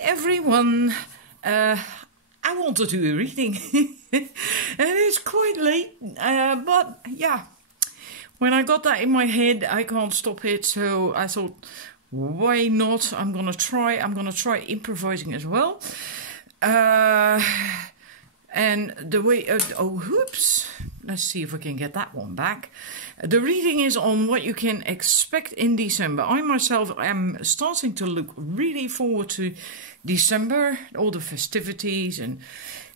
everyone. I want to do a reading. And it's quite late, but yeah, when I got that in my head, I can't stop it. So I thought, why not? I'm gonna try improvising as well. And the way, whoops. Let's see if I can get that one back. The reading is on what you can expect in December. I myself am starting to look really forward to December, all the festivities and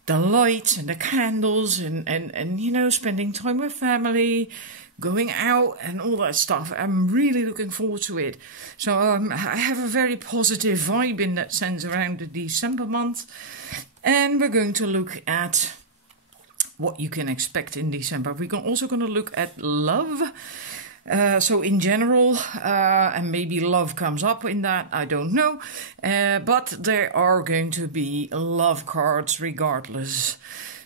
the lights and the candles and you know, spending time with family, going out and all that stuff. I'm really looking forward to it. So I have a very positive vibe in that sense around the December month. And we're going to look at what you can expect in December. We're also going to look at love. So in general, and maybe love comes up in that, I don't know. But there are going to be love cards regardless.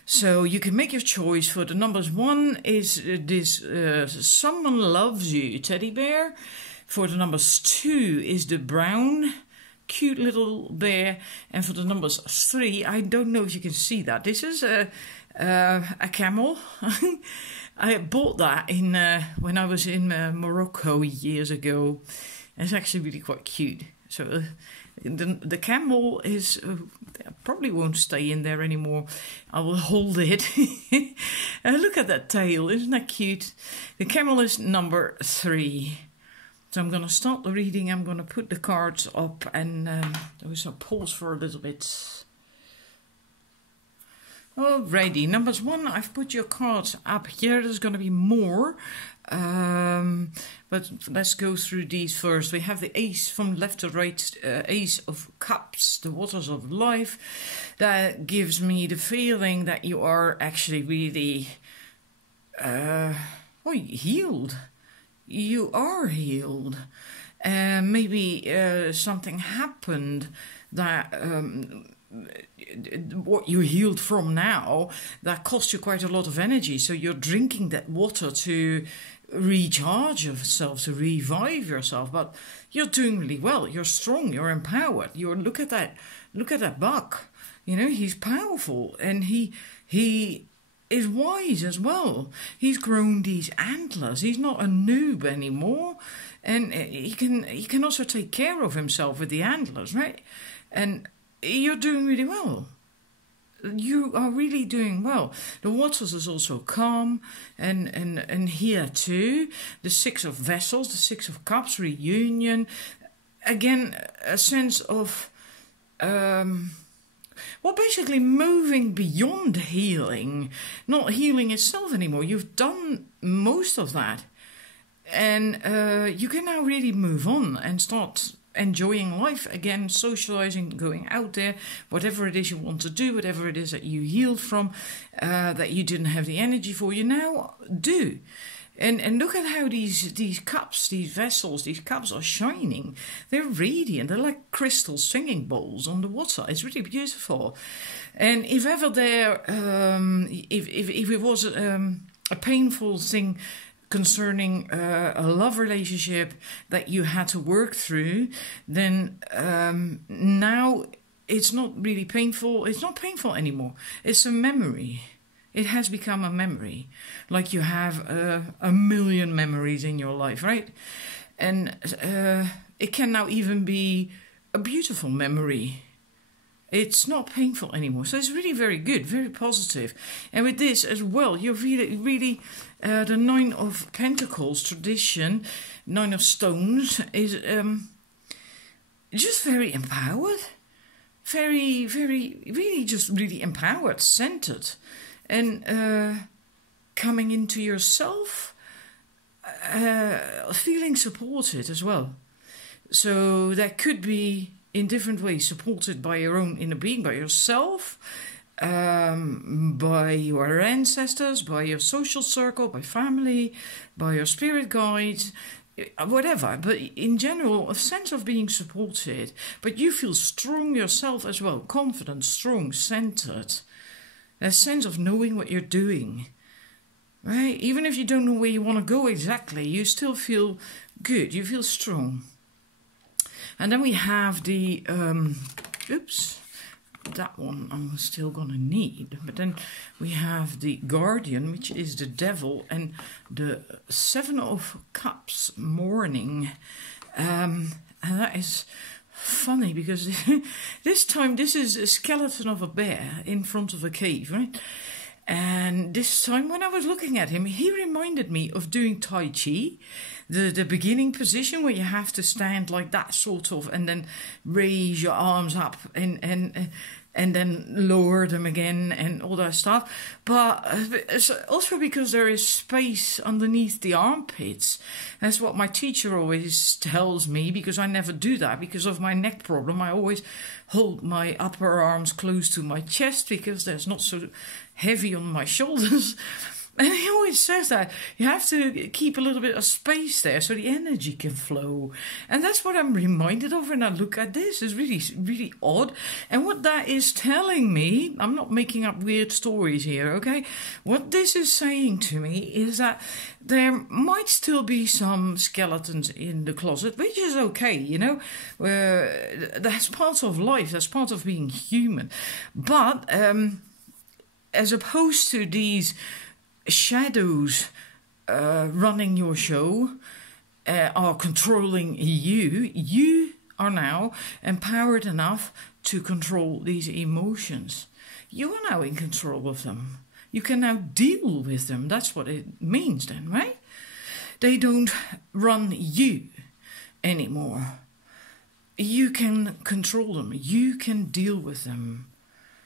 So you can make your choice for the numbers. One is this someone loves you teddy bear. For the numbers 2 is the brown cute little bear, and for the numbers 3, I don't know if you can see that. This is a camel. I bought that in when I was in Morocco years ago. It's actually really quite cute. So the camel is probably won't stay in there anymore. I will hold it. Look at that tail, isn't that cute? The camel is number 3. So I'm going to start the reading. I'm going to put the cards up and also pause for a little bit. Alrighty, numbers 1, I've put your cards up here. There's going to be more. But let's go through these first. We have the Ace from left to right, Ace of Cups, the waters of life. That gives me the feeling that you are actually really healed. You are healed. Maybe something happened that what you healed from now that cost you quite a lot of energy. So you're drinking that water to recharge yourself, to revive yourself. But you're doing really well. You're strong. You're empowered. Look at that buck. You know, he's powerful and he is wise as well. He's grown these antlers. He's not a noob anymore, and he can also take care of himself with the antlers, right? And you're doing really well. You are really doing well. The waters is also calm, and here too, the 6 of Vessels, the 6 of Cups, reunion. Again, a sense of basically moving beyond healing, not healing itself anymore. You've done most of that. And you can now really move on and start enjoying life again, socializing, going out there, whatever it is you want to do, whatever it is that you healed from, that you didn't have the energy for, you now do. And look at how these cups, these vessels, these cups are shining. They're radiant. They're like crystal singing bowls on the water. It's really beautiful. And if ever there, if it was a painful thing concerning a love relationship that you had to work through, then now it's not really painful. It's not painful anymore. It's a memory. It has become a memory, like you have a million memories in your life, right? And it can now even be a beautiful memory. It's not painful anymore. So it's really very good, very positive. And with this as well, you're really the 9 of Pentacles tradition, 9 of Stones, is just very empowered. Very, really just really empowered, centered. And coming into yourself, feeling supported as well. So that could be in different ways supported by your own inner being, by yourself, by your ancestors, by your social circle, by family, by your spirit guides, whatever. But in general, a sense of being supported. But you feel strong yourself as well, confident, strong, centered. A sense of knowing what you're doing, right? Even if you don't know where you want to go exactly, you still feel good. You feel strong. And then we have the oops, that one I'm still gonna need. But then we have the Guardian, which is the devil, and the Seven of Cups morning. And that is funny because this time this is a skeleton of a bear in front of a cave, right? And this time when I was looking at him, he reminded me of doing Tai Chi, the beginning position where you have to stand like that sort of, and then raise your arms up and then lower them again and all that stuff. But it's also because there is space underneath the armpits. That's what my teacher always tells me, because I never do that because of my neck problem. I always hold my upper arms close to my chest because there's not so heavy on my shoulders. And he always says that you have to keep a little bit of space there so the energy can flow. And that's what I'm reminded of when I look at this. It's really, really odd. And what that is telling me, I'm not making up weird stories here, okay? What this is saying to me is that there might still be some skeletons in the closet, which is okay, you know? That's part of life. That's part of being human. But as opposed to these shadows running your show are controlling you, you are now empowered enough to control these emotions. You are now in control of them. You can now deal with them. That's what it means then, right? They don't run you anymore. You can control them. You can deal with them.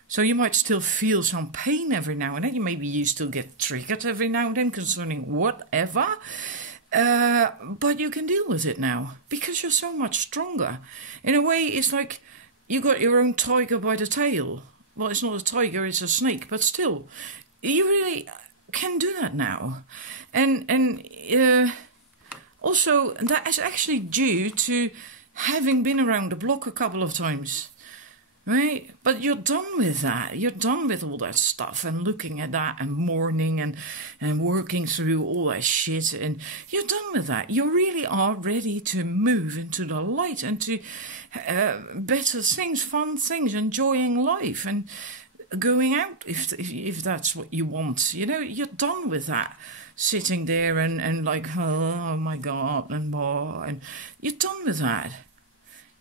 So you might still feel some pain every now and then. Maybe you still get triggered every now and then concerning whatever. But you can deal with it now because you're so much stronger. In a way, it's like you got your own tiger by the tail. Well, it's not a tiger, it's a snake. But still, you really can do that now. And also, that is actually due to having been around the block a couple of times. Right? But you're done with that. You're done with all that stuff and looking at that and mourning and working through all that shit. And you're done with that. You really are ready to move into the light and to better things, fun things, enjoying life and going out if that's what you want. You know, you're done with that. Sitting there and like, oh my God, and more. And you're done with that.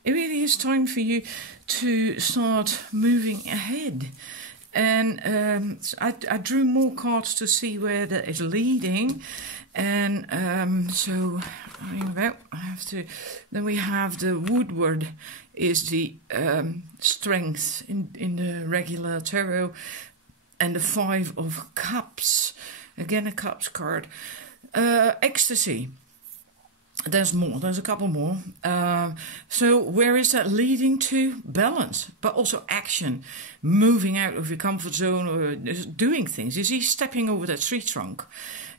It really is time for you to start moving ahead. And I drew more cards to see where that is leading. And so I have to. Then we have the Woodward is the strength in the regular tarot, and the Five of Cups. Again, a Cups card. Ecstasy. There's more. There's a couple more. So where is that leading to? Balance, but also action, moving out of your comfort zone or doing things. You see, stepping over that tree trunk,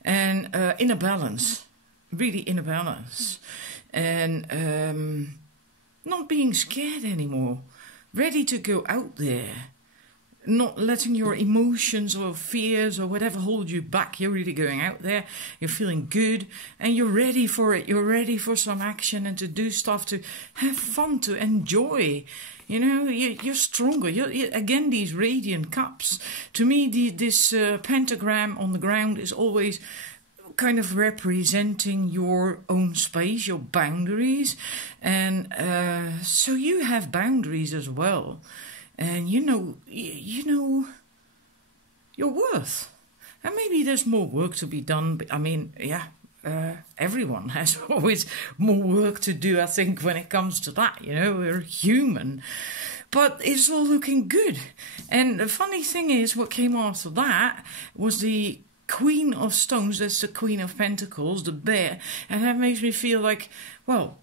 and in a balance, really in a balance, and not being scared anymore, ready to go out there. Not letting your emotions or fears or whatever hold you back. You're really going out there. You're feeling good and you're ready for it. You're ready for some action and to do stuff, to have fun, to enjoy. You know, you're stronger. Again, these radiant cups. To me, this pentagram on the ground is always kind of representing your own space, your boundaries. And so you have boundaries as well. And you know your worth. And maybe there's more work to be done. But I mean, yeah, everyone has always more work to do, I think, when it comes to that. You know, we're human. But it's all looking good. And the funny thing is, what came after that was the Queen of Stones. That's the Queen of Pentacles, the bear. And that makes me feel like, well,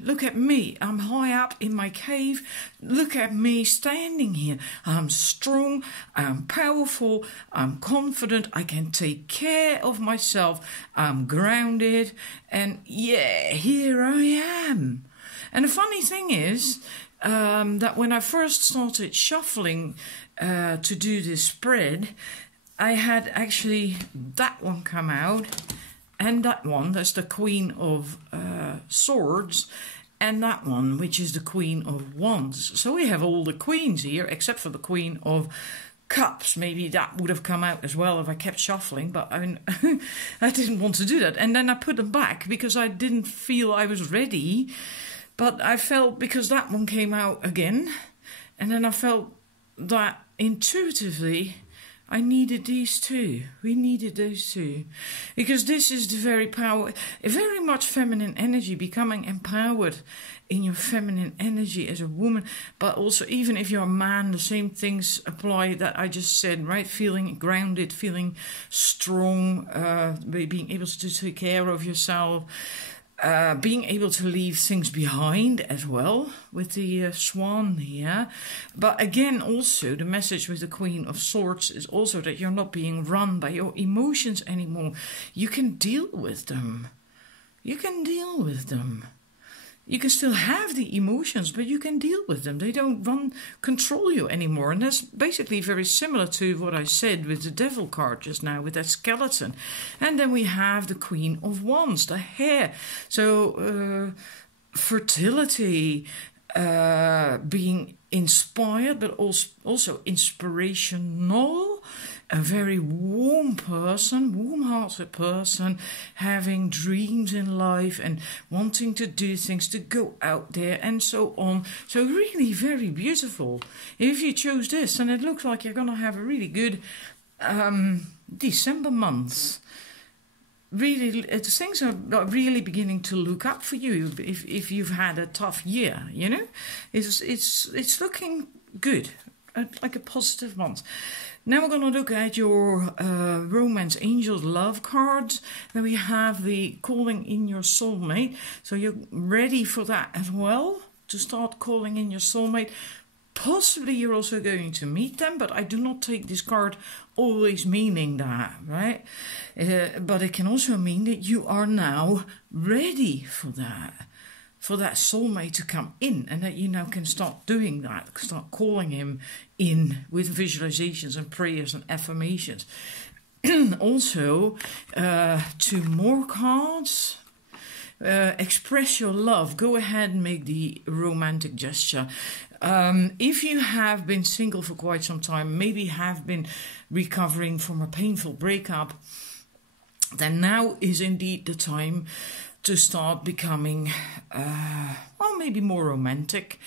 look at me. I'm high up in my cave. Look at me standing here. I'm strong. I'm powerful. I'm confident. I can take care of myself. I'm grounded. And yeah, here I am. And the funny thing is that when I first started shuffling to do this spread, I had actually that one come out. And that one, that's the Queen of Swords. and that one, which is the Queen of Wands. So we have all the queens here, except for the Queen of Cups. Maybe that would have come out as well if I kept shuffling, but I didn't want to do that. And then I put them back because I didn't feel I was ready. But I felt, because that one came out again, and then I felt that intuitively I needed these two. We needed those two. Because this is the very much feminine energy, becoming empowered in your feminine energy as a woman. But also, even if you're a man, the same things apply that I just said, right? Feeling grounded, feeling strong, being able to take care of yourself. Being able to leave things behind as well with the swan here. But again, also the message with the Queen of Swords is also that you're not being run by your emotions anymore. You can deal with them. You can deal with them. You can still have the emotions, but you can deal with them. They don't control you anymore. And that's basically very similar to what I said with the Devil card just now, with that skeleton. And then we have the Queen of Wands, the Hare. So fertility, being inspired, but also inspirational. A very warm person, warm-hearted person, having dreams in life and wanting to do things, to go out there and so on. So really very beautiful. If you chose this, then it looks like you're going to have a really good December month. Really, things are really beginning to look up for you if you've had a tough year, you know. It's looking good, like a positive month. Now we're going to look at your Romance Angels Love cards. Then we have the Calling in Your Soulmate. So you're ready for that as well, to start calling in your soulmate. Possibly you're also going to meet them, but I do not take this card always meaning that, right? But it can also mean that you are now ready for that soulmate to come in, and that you now can start doing that, start calling him in with visualizations and prayers and affirmations. Also, 2 more cards. Express your love. Go ahead and make the romantic gesture. If you have been single for quite some time, maybe have been recovering from a painful breakup, then now is indeed the time to start becoming, maybe more romantic,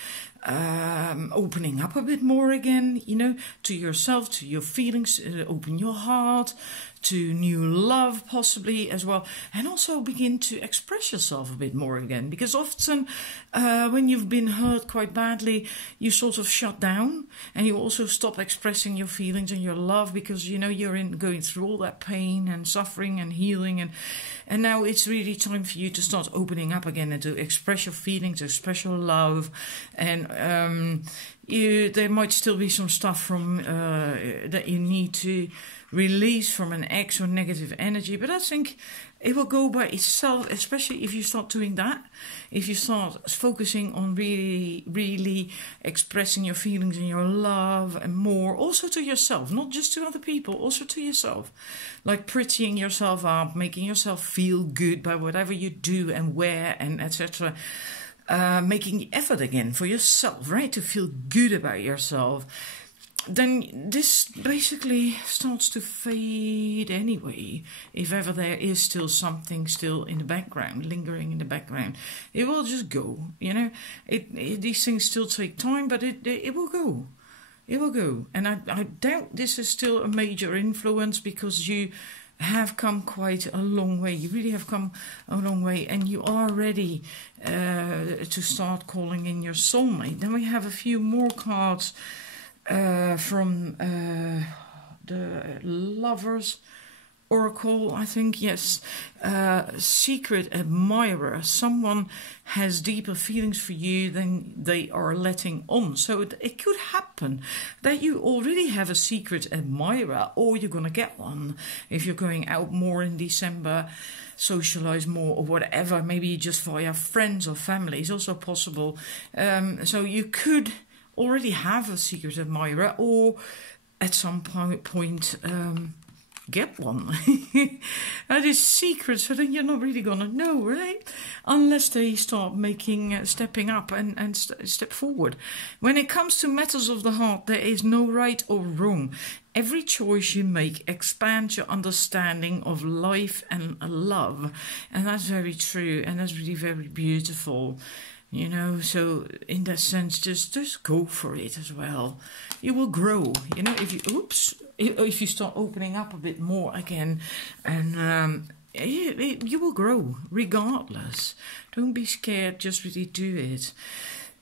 opening up a bit more again, you know, to yourself, to your feelings, open your heart to new love possibly as well, and also begin to express yourself a bit more again, because often when you've been hurt quite badly, you sort of shut down, and you also stop expressing your feelings and your love, because you know you're going through all that pain and suffering and healing, and now it's really time for you to start opening up again and to express your feelings, express your love. And there might still be some stuff from that you need to release from an ex or negative energy, but I think it will go by itself, especially if you start doing that. If you start focusing on really expressing your feelings and your love, and more also to yourself, not just to other people, also to yourself, like prettying yourself up, making yourself feel good by whatever you do and wear and etc. Making the effort again for yourself, right, to feel good about yourself. Then this basically starts to fade anyway. If ever there is still something still in the background, lingering in the background, it will just go, you know. These things still take time, but it will go. It will go. And I doubt this is still a major influence, because you have come quite a long way. You really have come a long way, and you are ready to start calling in your soulmate. Then we have a few more cards from the Lovers Oracle, I think, yes. Secret admirer. Someone has deeper feelings for you than they are letting on. So it could happen that you already have a secret admirer, or you're going to get one if you're going out more in December, socialize more or whatever, maybe just via friends or family is also possible. So you could already have a secret admirer, or at some point get one. That is secret, so then you're not really gonna know, right? Unless they start stepping up and step forward. When it comes to matters of the heart, there is no right or wrong. Every choice you make expands your understanding of life and love, and that's very true, and that's really very beautiful. You know, so in that sense, just go for it as well. You will grow. You know, if you start opening up a bit more again, and you will grow regardless. Don't be scared. Just really do it.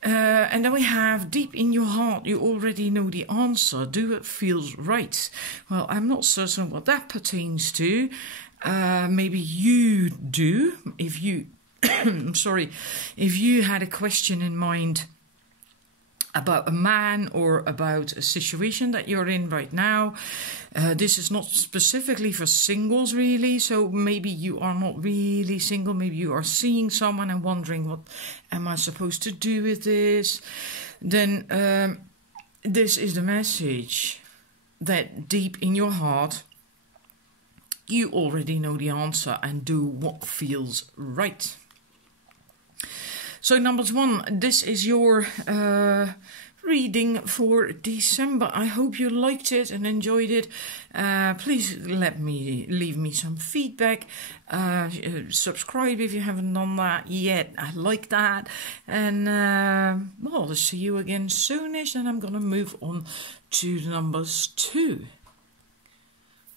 And then we have deep in your heart, you already know the answer. Do what feels right. Well, I'm not certain what that pertains to. Maybe you do. If you if you had a question in mind about a man or about a situation that you're in right now, this is not specifically for singles really, so maybe you are not really single, maybe you are seeing someone and wondering, what am I supposed to do with this? Then this is the message, that deep in your heart you already know the answer and do what feels right. So number 1, this is your reading for December. I hope you liked it and enjoyed it. Please leave me some feedback. Subscribe if you haven't done that yet. I like that. And well, I'll see you again soonish. And I'm going to move on to numbers 2.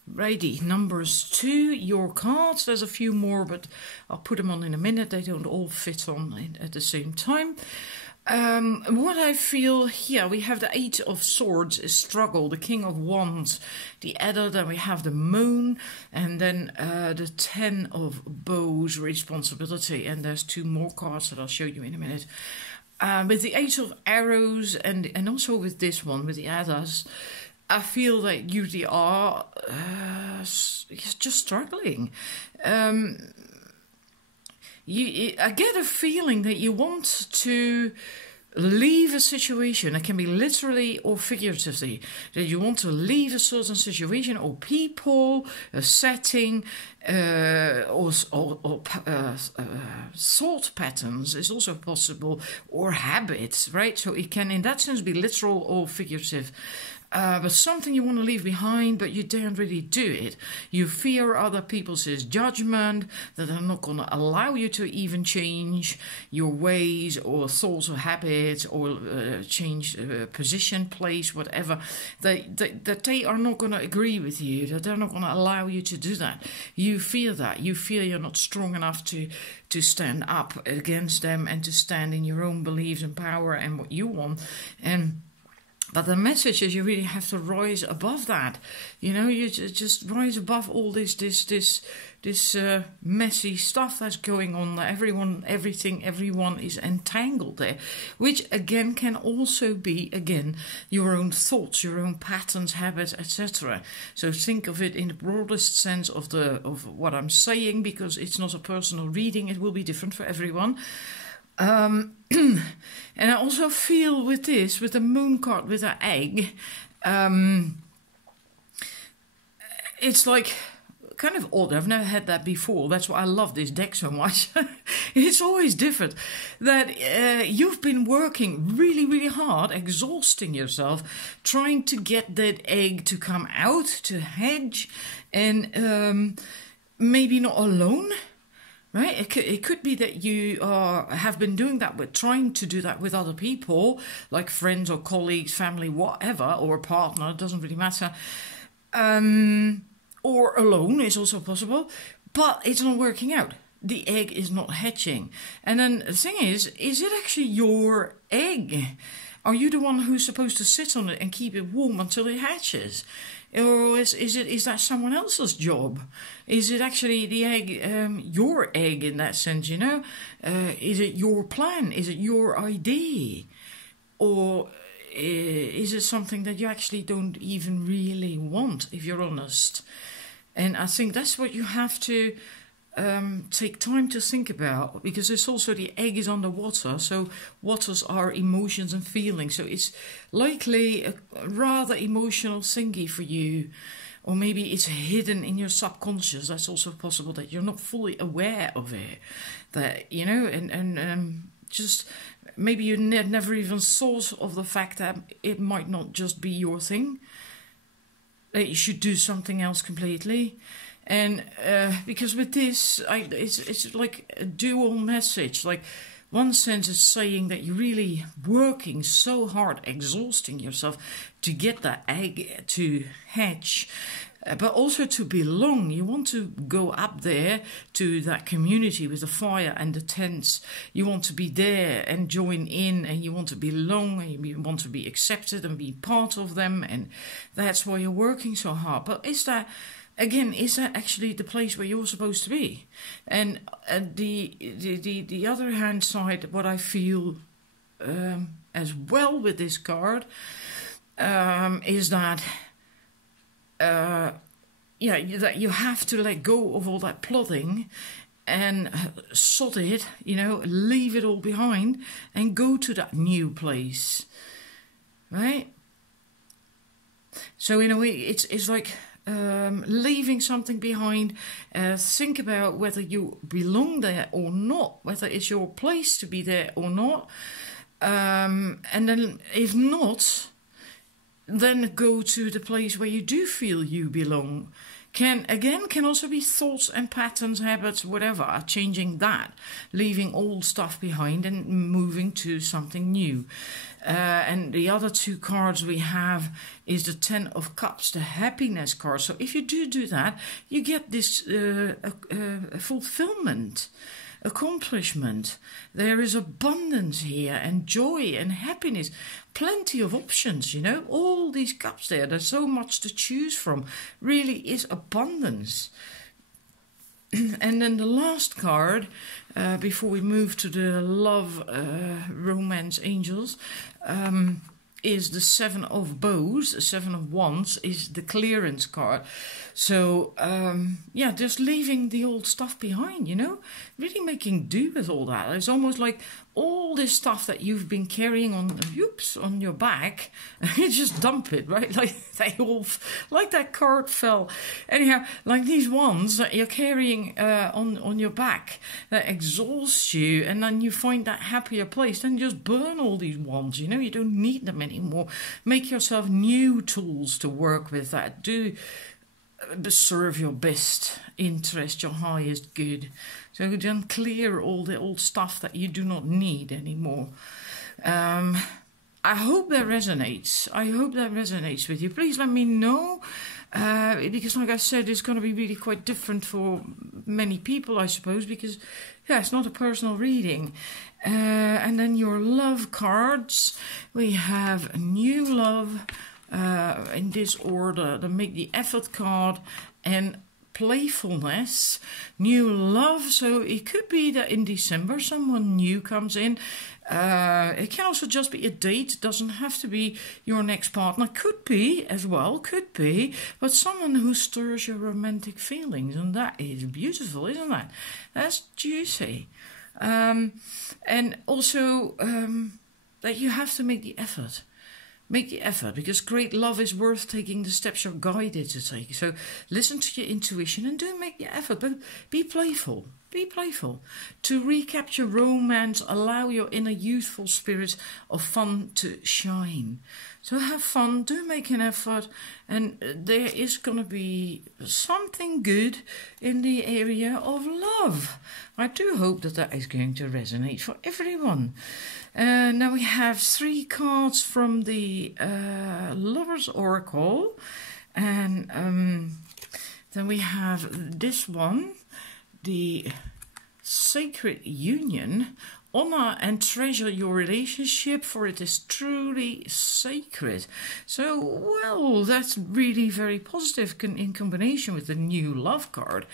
Righty, numbers 2, your cards. There's a few more, but I'll put them on in a minute. They don't all fit on at the same time. What I feel here, we have the 8 of Swords is struggle, the King of Wands, the Adder, then we have the Moon, and then the 10 of Bows, responsibility. And there's 2 more cards that I'll show you in a minute. With the 8 of Arrows and also with this one, with the Adders, I feel that you are just struggling. I get a feeling that you want to leave a situation. It can be literally or figuratively. That you want to leave a certain situation or people, a setting, or thought patterns is also possible, or habits, right? So it can, in that sense, be literal or figurative. But something you want to leave behind, but you don't really do it. You fear other people's judgment, that they're not going to allow you to even change your ways or thoughts or habits, or change position, place, whatever. That they are not going to agree with you, that they're not going to allow you to do that. You fear that. You feel you're not strong enough to stand up against them and to stand in your own beliefs and power and what you want. But the message is you really have to rise above that. You know, you just rise above all this messy stuff that's going on. Everyone is entangled there, which again can also be your own thoughts, your own patterns, habits, etc. So think of it in the broadest sense of what I'm saying, because it's not a personal reading. It will be different for everyone. And I also feel with this, with the Moon card, with the egg, it's like kind of odd. I've never had that before. That's why I love this deck so much. It's always different. That you've been working really, really hard, exhausting yourself, trying to get that egg to come out, to hedge, and maybe not alone. Right? It could be that you have been doing that, trying to do that with other people, like friends or colleagues, family, whatever, or a partner, it doesn't really matter. Or alone is also possible, but it's not working out. The egg is not hatching. And then the thing is it actually your egg? Are you the one who's supposed to sit on it and keep it warm until it hatches? Or is that someone else's job? Is it actually the egg, your egg in that sense, you know? Is it your plan? Is it your idea? Or is it something that you actually don't even really want, if you're honest? And I think that's what you have to take time to think about, because it's also the egg is underwater, so waters are emotions and feelings, so it's likely a rather emotional thingy for you, or maybe it's hidden in your subconscious. That's also possible, that you're not fully aware of it. That, you know, and just maybe you never even thought of the fact that it might not just be your thing, that you should do something else completely. And because with this, it's like a dual message. Like, one sense it's saying that you're really working so hard, exhausting yourself to get that egg to hatch, but also to belong. You want to go up there to that community with the fire and the tents. You want to be there and join in, and you want to belong, and you want to be accepted and be part of them, and that's why you're working so hard. But is that actually the place where you're supposed to be? And the other hand side, what I feel as well with this card is that that you have to let go of all that plodding and sod it, you know, leave it all behind and go to that new place, right? So in a way, it's like leaving something behind. Think about whether you belong there or not, whether it's your place to be there or not, and then if not, then go to the place where you do feel you belong. Can also be thoughts and patterns, habits, whatever, changing that, leaving old stuff behind and moving to something new. And the other two cards we have is the Ten of Cups, the happiness card. So if you do that, you get this fulfillment, accomplishment. There is abundance here, and joy and happiness. Plenty of options, you know. All these cups there. There's so much to choose from. Really is abundance. And then the last card, before we move to the love, romance, angels, is the Seven of Bows. The Seven of Wands is the clearance card. So, just leaving the old stuff behind, you know, really making do with all that. It's almost like all this stuff that you've been carrying on your back, you just dump it, right? Like that card fell. Anyhow, like these ones that you're carrying on your back that exhaust you, and then you find that happier place, then just burn all these ones, you know, you don't need them anymore. Make yourself new tools to work with that do serve your best interest, your highest good. So then clear all the old stuff that you do not need anymore. I hope that resonates. I hope that resonates with you. Please let me know, because like I said, it's going to be really quite different for many people, I suppose, because it's not a personal reading. And then your love cards, we have new love, in this order, the make the effort card, and playfulness, new love. So it could be that in December someone new comes in. It can also just be a date. It doesn't have to be your next partner. Could be as well, but someone who stirs your romantic feelings, and that is beautiful, isn't that? That's juicy. And also that you have to make the effort. Make the effort, because great love is worth taking the steps you're guided to take. So listen to your intuition and do make the effort, but be playful. Be playful. To recapture romance, allow your inner youthful spirit of fun to shine. So have fun, do make an effort, and there is going to be something good in the area of love. I do hope that that is going to resonate for everyone. Now we have 3 cards from the Lover's Oracle, and then we have this one, the Sacred Union. Honor and treasure your relationship, for it is truly sacred. So, well, that's really very positive in combination with the new love card.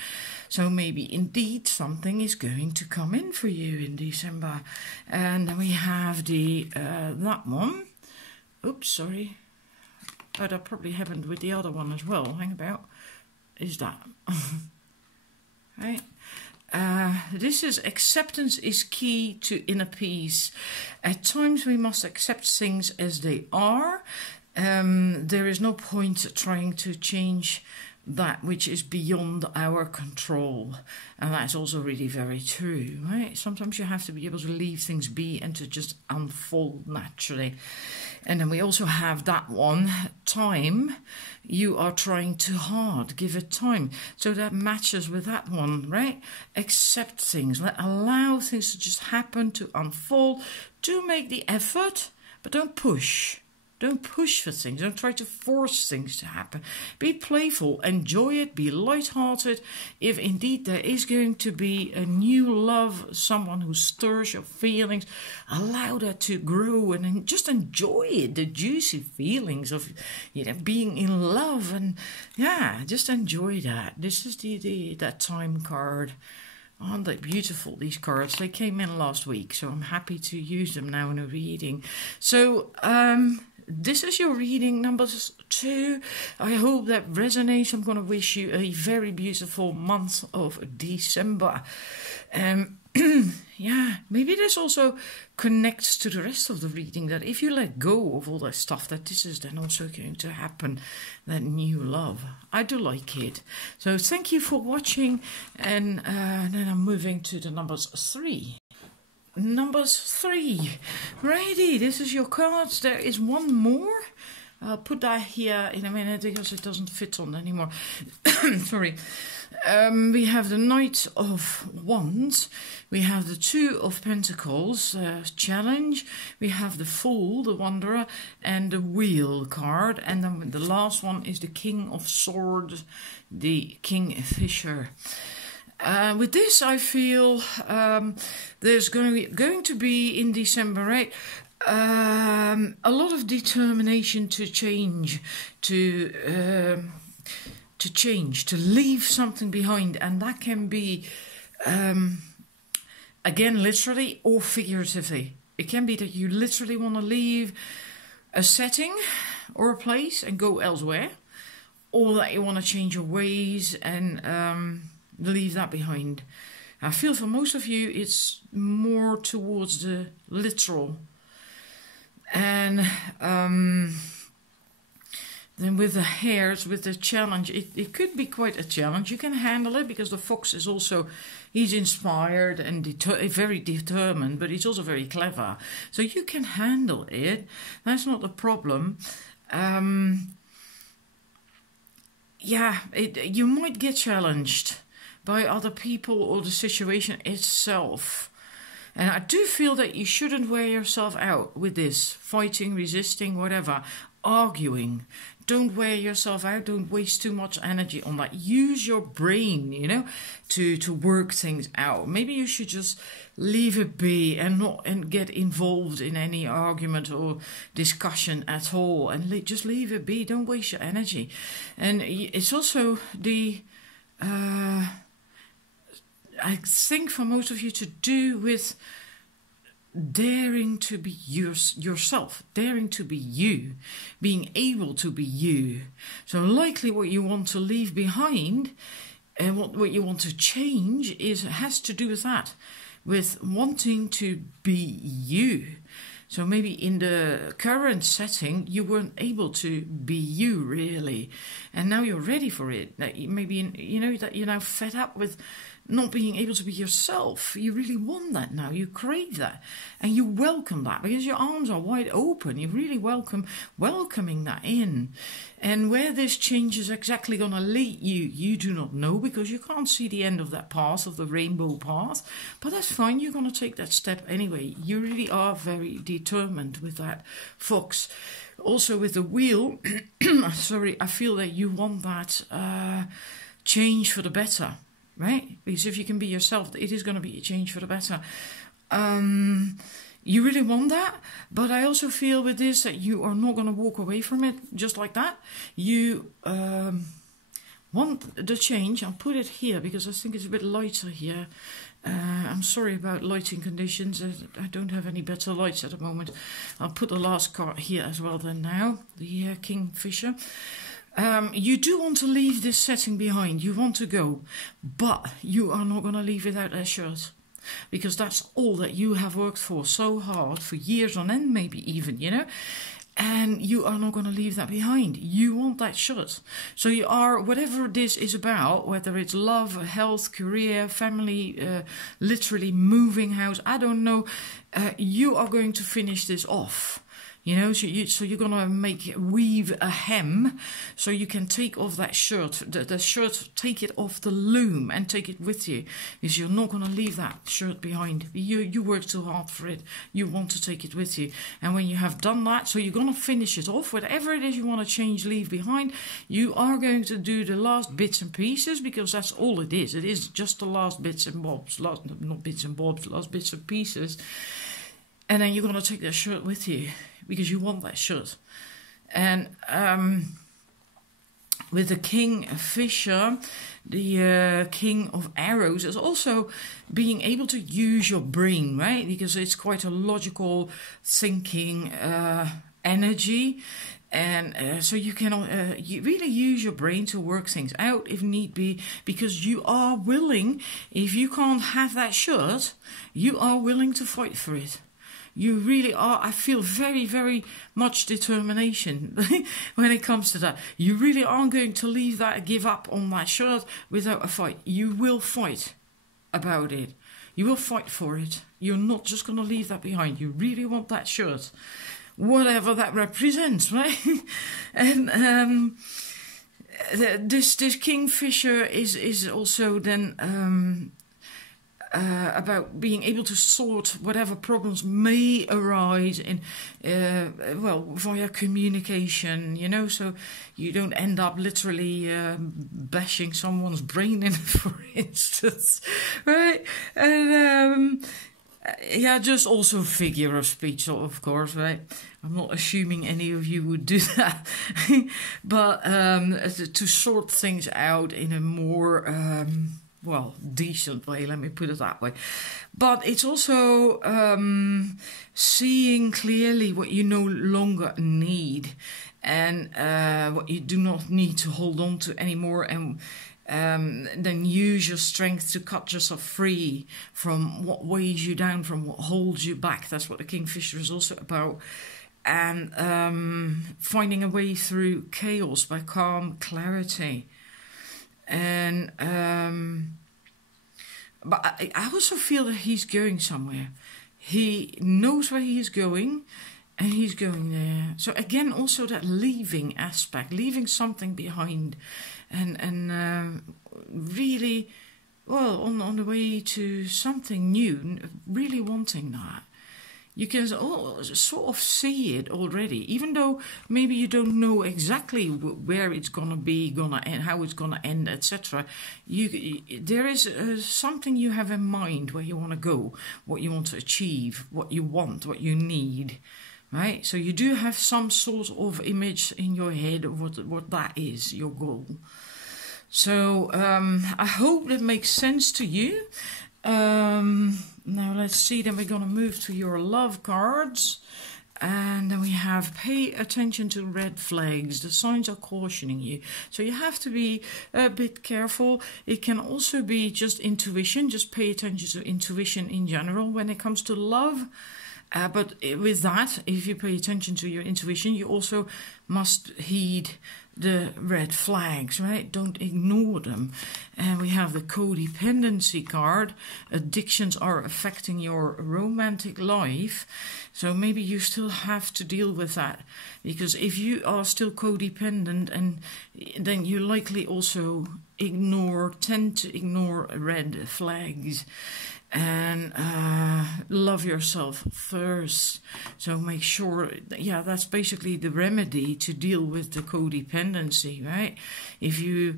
So maybe indeed something is going to come in for you in December. And then we have the that one. Oops, sorry. Oh, that probably happened with the other one as well. Hang about. Is that right? This is acceptance is key to inner peace. At times we must accept things as they are, There is no point trying to change that which is beyond our control. And that's also really very true, right? Sometimes you have to be able to leave things be and to just unfold naturally. And then we also have that one, time. You are trying too hard, give it time. So that matches with that one, right? Accept things, allow things to just happen, to unfold. Do make the effort, but don't push. Don't push for things. Don't try to force things to happen. Be playful. Enjoy it. Be light-hearted. If indeed there is going to be a new love, someone who stirs your feelings, allow that to grow and just enjoy it. The juicy feelings of, being in love, and just enjoy that. This is that time card. Aren't they beautiful, these cards? They came in last week, so I'm happy to use them now in a reading. So, this is your reading number 2. I hope that resonates. I'm going to wish you a very beautiful month of December. Maybe this also connects to the rest of the reading, that if you let go of all that stuff, that this is then also going to happen, that new love. I do like it. So thank you for watching, and then I'm moving to the numbers 3. Numbers 3. Righty, this is your cards. There is one more. I'll put that here in a minute because it doesn't fit on anymore. Sorry. We have the Knight of Wands. We have the Two of Pentacles, challenge. We have the Fool, the Wanderer, and the Wheel card. And then the last one is the King of Swords, the Kingfisher. With this, I feel there's going to be in December, right? A lot of determination to change, to change, to leave something behind, and that can be, again, literally or figuratively. It can be that you literally want to leave a setting or a place and go elsewhere, or that you want to change your ways and leave that behind. I feel for most of you it's more towards the literal. And then with the hares, with the challenge, it could be quite a challenge. You can handle it because the fox is also, he's inspired and very determined, but he's also very clever. So you can handle it. That's not the problem. You might get challenged by other people or the situation itself. And I do feel that you shouldn't wear yourself out with this, fighting, resisting, whatever, arguing. Don't wear yourself out. Don't waste too much energy on that. Use your brain, to work things out. Maybe you should just leave it be and get involved in any argument or discussion at all. And just leave it be. Don't waste your energy. And it's also the... I think for most of you to do with daring to be yourself, daring to be you, being able to be you. So likely what you want to leave behind and what you want to change has to do with that, with wanting to be you. So maybe in the current setting, you weren't able to be you really, and now you're ready for it. Maybe that you're now fed up with not being able to be yourself. You really want that now. You crave that, and you welcome that because your arms are wide open. You really welcoming that in. And where this change is exactly going to lead you, you do not know because you can't see the end of that path, of the rainbow path. But that's fine. You're going to take that step anyway. You really are very determined with that, fox. Also with the wheel, sorry, I feel that you want that change for the better. Right? Because if you can be yourself, it is going to be a change for the better. You really want that, but I also feel with this that you are not going to walk away from it just like that. You want the change. I'll put it here because I think it's a bit lighter here. I'm sorry about lighting conditions. I don't have any better lights at the moment. I'll put the last card here as well then now, the Kingfisher. You do want to leave this setting behind. You want to go, but you are not going to leave without that shirt, because that's all that you have worked for so hard for years on end, maybe even, And you are not going to leave that behind. You want that shirt. So you are, whatever this is about, whether it's love, health, career, family, literally moving house, I don't know, you are going to finish this off. You know, so you're gonna weave a hem, so you can take off that shirt, the shirt, take it off the loom and take it with you, because you're not gonna leave that shirt behind. You worked too hard for it. You want to take it with you, and when you have done that, so you're gonna finish it off. Whatever it is you want to change, leave behind, you are going to do the last bits and pieces, because that's all it is. It is just the last bits and bobs, last bits and pieces, and then you're gonna take that shirt with you, because you want that shirt. And with the Kingfisher, the King of Arrows, is also being able to use your brain, right? Because it's quite a logical thinking energy. And so you can you really use your brain to work things out if need be, because you are willing, if you can't have that shirt, you are willing to fight for it. You really are. I feel very, very much determination when it comes to that. You really aren't going to leave that, give up on that shirt without a fight. You will fight about it. You will fight for it. You're not just going to leave that behind. You really want that shirt, whatever that represents, right? And this Kingfisher is also then about being able to sort whatever problems may arise in, via communication, you know, so you don't end up literally bashing someone's brain in, for instance, right? And just also figure of speech, of course, right? I'm not assuming any of you would do that, but to sort things out in a more decent way, let me put it that way. But it's also seeing clearly what you no longer need, and what you do not need to hold on to anymore, and then use your strength to cut yourself free from what weighs you down, from what holds you back. That's what the Kingfisher is also about. And finding a way through chaos by calm clarity. And but I also feel that he's going somewhere. He knows where he is going, and he's going there. So again, also that leaving aspect, leaving something behind, and really, on the way to something new, really wanting that. You can sort of see it already, even though maybe you don't know exactly where it's gonna be, gonna end, how it's gonna end, etc. There is something you have in mind where you want to go, what you want to achieve, what you want, what you need, right? So you do have some sort of image in your head of what that is, your goal. So I hope that makes sense to you. Now let's see, then we're going to move to your love cards, and then we have pay attention to red flags. The signs are cautioning you, so you have to be a bit careful. It can also be just intuition, just pay attention to intuition in general when it comes to love. But with that, if you pay attention to your intuition, you also must heed the red flags, right? Don't ignore them. And we have the codependency card. Addictions are affecting your romantic life. So maybe you still have to deal with that. Because if you are still codependent, and then you likely also tend to ignore red flags. And love yourself first. So make sure, that's basically the remedy to deal with the codependency, right? If you,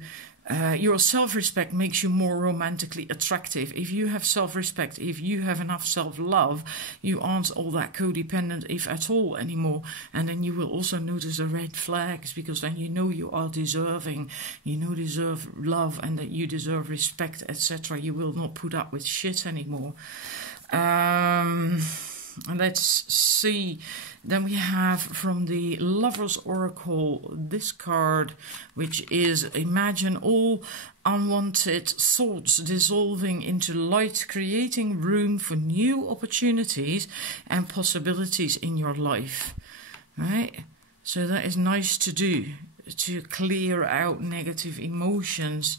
your self-respect makes you more romantically attractive. If you have self-respect, if you have enough self-love, you aren't all that codependent, if at all, anymore. And then you will also notice the red flags, because then you know you are deserving, you deserve love, and that you deserve respect, etc. You will not put up with shit anymore. And let's see. Then we have from the Lover's Oracle this card, which is imagine all unwanted thoughts dissolving into light, creating room for new opportunities and possibilities in your life. Right? So that is nice to do, to clear out negative emotions.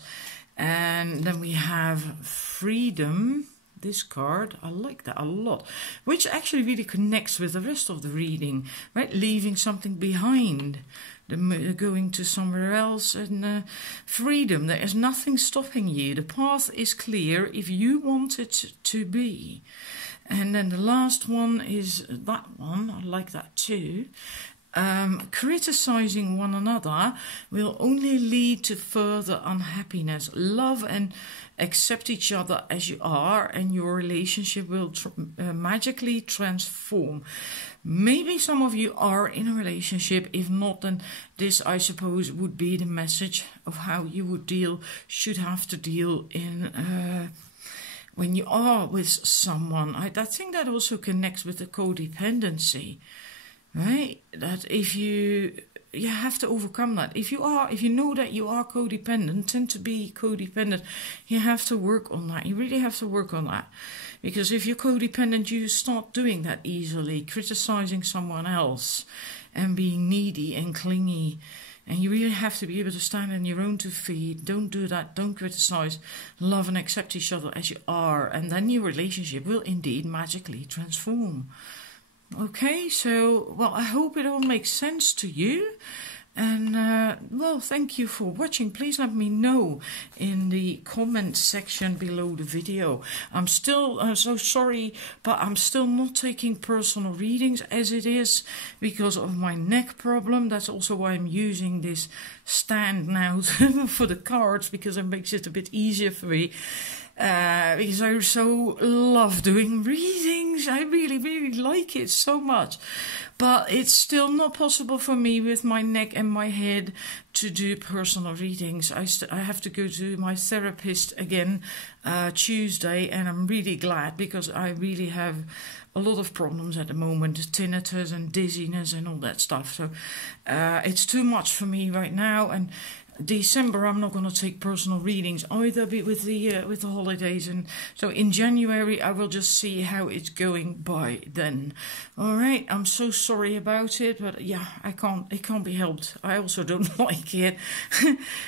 And then we have freedom. This card, I like that a lot, which actually really connects with the rest of the reading, right? Leaving something behind, going to somewhere else, and freedom. There is nothing stopping you. The path is clear if you want it to be. And then the last one is that one. I like that too. Criticizing one another will only lead to further unhappiness. Love and accept each other as you are, and your relationship will magically transform. Maybe some of you are in a relationship. If not, then this, I suppose, would be the message of how you would should have to deal in when you are with someone. I think that also connects with the codependency. Right? That if you have to overcome that. If you know that you are codependent, tend to be codependent, you have to work on that. You really have to work on that. Because if you're codependent, you start doing that easily, criticizing someone else and being needy and clingy. And you really have to be able to stand on your own 2 feet. Don't do that. Don't criticize. Love and accept each other as you are. And then your relationship will indeed magically transform. Okay, so, well, I hope it all makes sense to you. And, well, thank you for watching. Please let me know in the comment section below the video. I'm still so sorry, but I'm still not taking personal readings as it is because of my neck problem. That's also why I'm using this stand now for the cards, because it makes it a bit easier for me. Because I so love doing readings. I really, really like it so much. But it's still not possible for me with my neck and my head to do personal readings. I have to go to my therapist again Tuesday, and I'm really glad because I really have a lot of problems at the moment, tinnitus and dizziness and all that stuff. So it's too much for me right now, and December I'm not going to take personal readings either with the holidays, and so in January I will just see how it's going by then. All right, I'm so sorry about it, but yeah, it can't be helped. I also don't like it.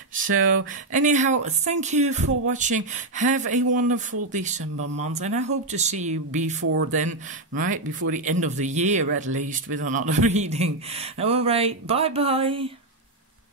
So anyhow, thank you for watching. Have a wonderful December month, and I hope to see you before then, right, before the end of the year at least, with another reading. All right, bye bye.